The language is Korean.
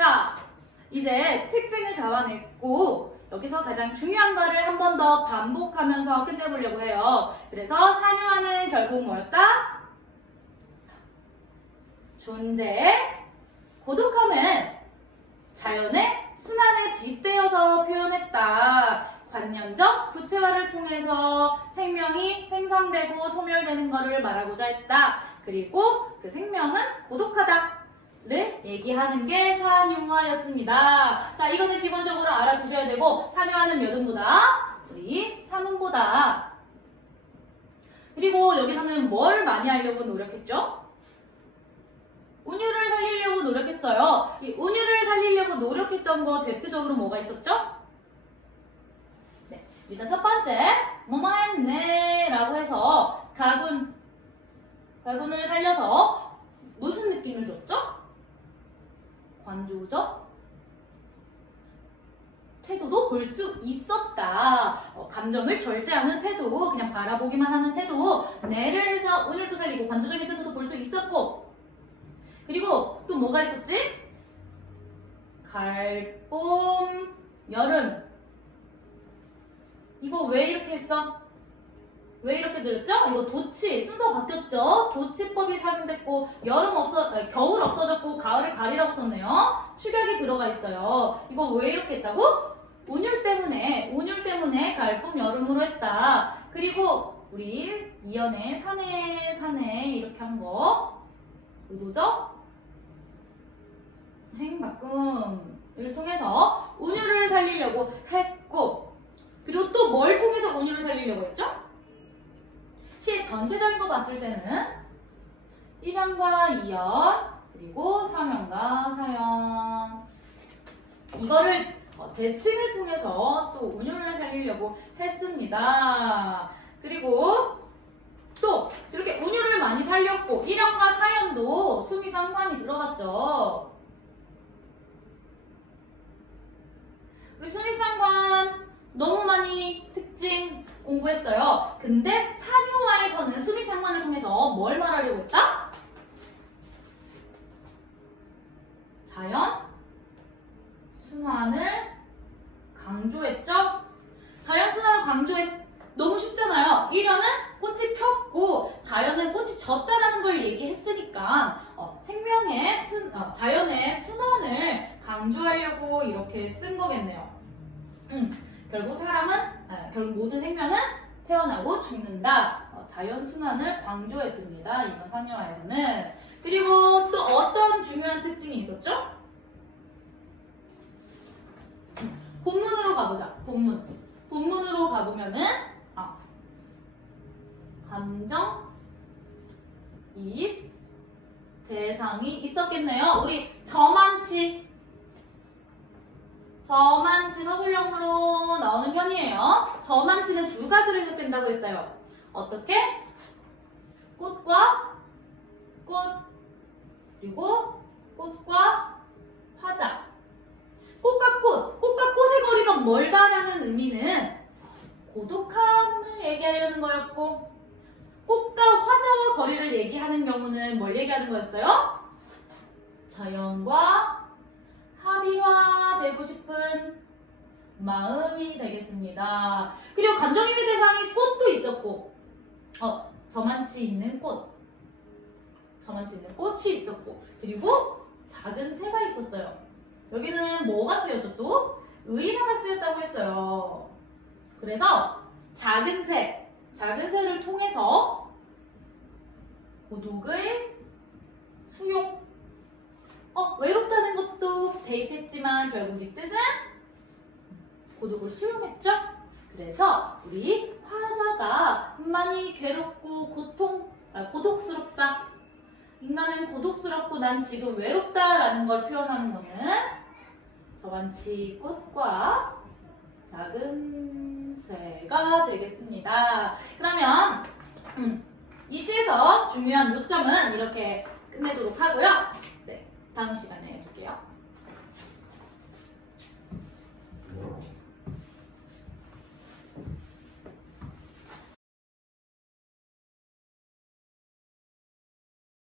자, 이제 특징을 잡아냈고 여기서 가장 중요한 거를 한 번 더 반복하면서 끝내보려고 해요. 그래서 산유화는 결국 뭐였다? 존재, 고독함은 자연의 순환에 빗대어서 표현했다. 관념적 구체화를 통해서 생명이 생성되고 소멸되는 것을 말하고자 했다. 그리고 그 생명은 고독하다. 를 얘기하는 게 산유화였습니다. 자, 이거는 기본적으로 알아두셔야 되고, 산유화는 몇 음보다? 우리 3음보다. 그리고 여기서는 뭘 많이 하려고 노력했죠? 운율을 살리려고 노력했어요. 이 운율을 살리려고 노력했던 거 대표적으로 뭐가 있었죠? 네, 일단 첫 번째, 뭐뭐 했네 라고 해서 가군, 가군을 살려서 무슨 느낌을 줬죠? 관조적 태도도 볼 수 있었다. 어, 감정을 절제하는 태도, 그냥 바라보기만 하는 태도, 내를 해서 운율도 살리고 관조적인 태도도 볼 수 있었고, 그리고 또 뭐가 있었지? 갈 봄, 여름. 이거 왜 이렇게 했어? 왜 이렇게 들렸죠? 이거 도치 순서 바뀌었죠? 도치법이 사용됐고 여름 없어 겨울 없어졌고 가을을 가리라고 썼네요. 축약이 들어가 있어요. 이거 왜 이렇게 했다고? 운율 때문에 운율 때문에 갈봄 여름으로 했다. 그리고 우리 이연의 산에 산에 이렇게 한 거 의도적 행바꿈을 통해서 운율을 살리려고 했고 또 뭘 통해서 운율을 살리려고 했죠? 시 전체적인 거 봤을 때는 1연과 2연 그리고 3연과 4연 이거를 어, 대칭을 통해서 또 운율을 살리려고 했습니다. 그리고 또 이렇게 운율을 많이 살렸고 1연과 4연도 수미 상관이 들어갔죠. 우리 수미 상관 너무 많이 특징 공부했어요. 근데 산유화에서는 수미 상관을 통해서 뭘 말하려고 했다? 자연 순환을 강조했죠? 자연 순환을 강조해 너무 쉽잖아요. 1년은 꽃이 폈고 4년은 꽃이 졌다라는 걸 얘기했으니까 어, 생명의 순, 어, 자연의 순환을 강조하려고 이렇게 쓴 거겠네요. 음, 결국 사람은 아, 결국 모든 생명은 태어나고 죽는다. 어, 자연 순환을 강조했습니다. 이번 산여화에서는 그리고 또 어떤 중요한 특징이 있었죠? 음, 본문으로 가보자. 본문. 본문으로 가보면은 아, 감정 이입 대상이 있었겠네요. 우리 저만치 저만치 서술형으로 나오는 편이에요. 저만치는 두 가지로 해석된다고 했어요. 어떻게? 꽃과 꽃 그리고 꽃과 화자. 꽃과 꽃, 꽃과 꽃의 거리가 멀다라는 의미는 고독함을 얘기하려는 거였고 꽃과 화자와 거리를 얘기하는 경우는 뭘 얘기하는 거였어요? 자연과 합의화되고 싶은 마음이 되겠습니다. 그리고 감정입의 대상이 꽃도 있었고, 어, 저만치 있는 꽃. 저만치 있는 꽃이 있었고, 그리고 작은 새가 있었어요. 여기는 뭐가 쓰였죠 또? 의인화가 쓰였다고 했어요. 그래서 작은 새, 작은 새를 통해서 고독을 수용 어, 외롭다는 것도 대입했지만 결국 이 뜻은 고독을 수용했죠? 그래서 우리 화 자가 많이 괴롭고 고통, 아, 고독스럽다. 인간은 고독스럽고 난 지금 외롭다 라는 걸 표현하는 거는 저만치 꽃과 작은 새가 되겠습니다. 그러면 음, 이 시에서 중요한 요점은 이렇게 끝내도록 하고요. 네, 다음 시간에 뵐게요.